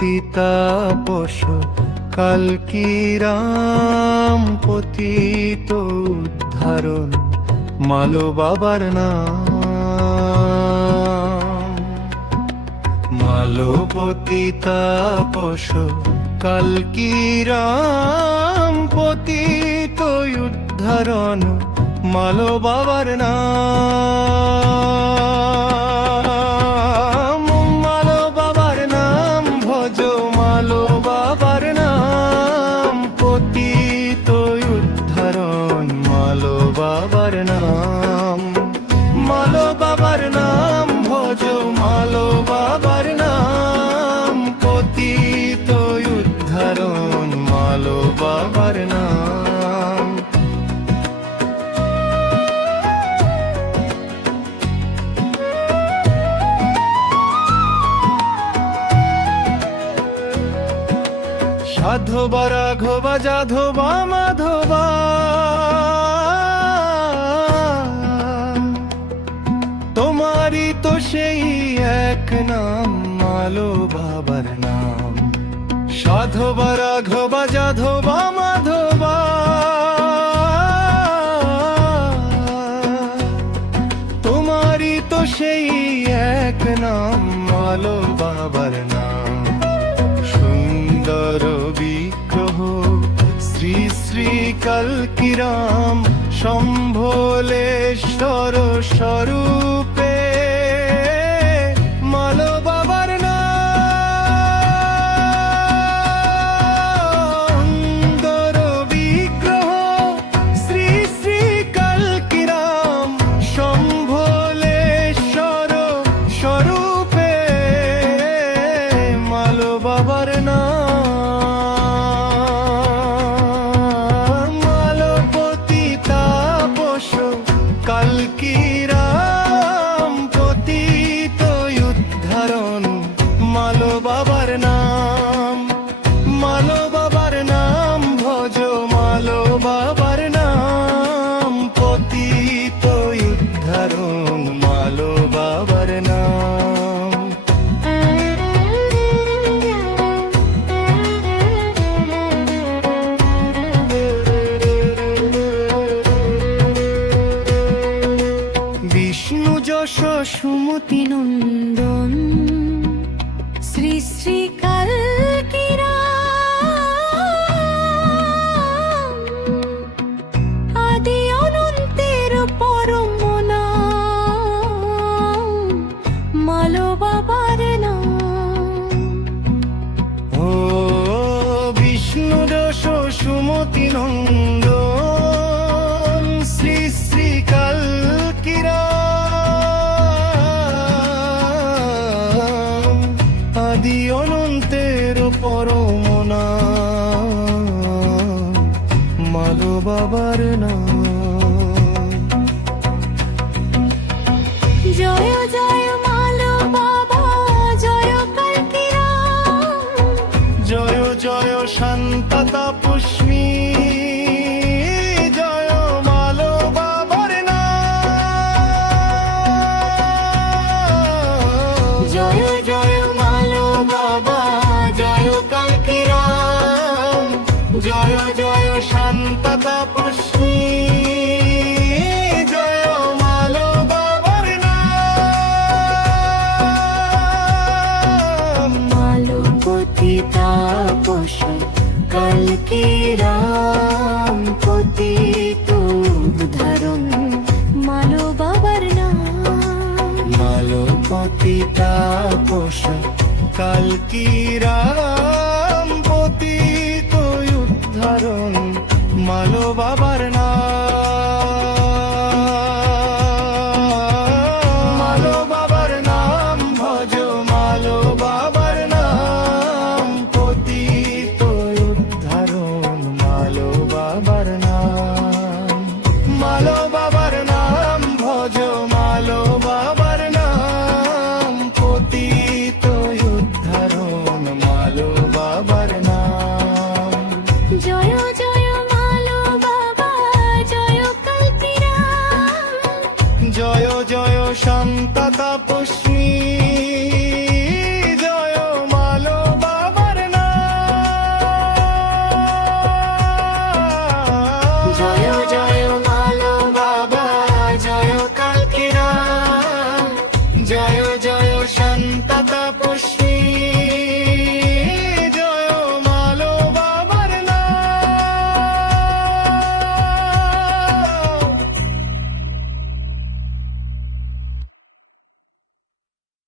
মালপতিতা পশ কালকিরাম পতিত উদ্ধারণ, মালো বাবার নাম। মালপতিতা পশ কালকিরাম পতিত উদ্ধারণ, মালো বাবার নাম। বাবার নাম। মালো বাবার নাম, ভজ মালো বাবার নাম। পতিত উদ্ধারণ, মালো বাবার নাম। সাধবা রাঘবা, যাধবা, মাধবা এক নাম মালো বাবার নাম। সাধবা, রাঘবা, যাধবা, মাধবা। তোমারই তো সেই এক নাম মালো বাবার নাম। সুন্দর বিগ্রহ, শ্রী শ্রী কল্কিরাম, সম্ভোলেশ্বর স্বরূপে। মালো বাবার নাম। ও বিষ্ণু যশ সুমতি নন্দন, শ্রী শ্রী কালকিরা আদি অনন্তের পরমনা। মালো বাবার নাম। শান্ততা পুষ্মি জয় মালো বাবার নাম। জয় জয় মালো বাবা, জয় কালকিরাম জয় জয় শান্ততা পুষ্মি মালো নাম মালপতি তাপস কালকিরাম পতিত উদ্ধারণ মালো বাবার নাম মালপতি তাপস কালকিরাম পতিত উদ্ধারণ মালো বাবার নাম। জয় শান্ত তাপস্বী জয় মালো বাবার না জয়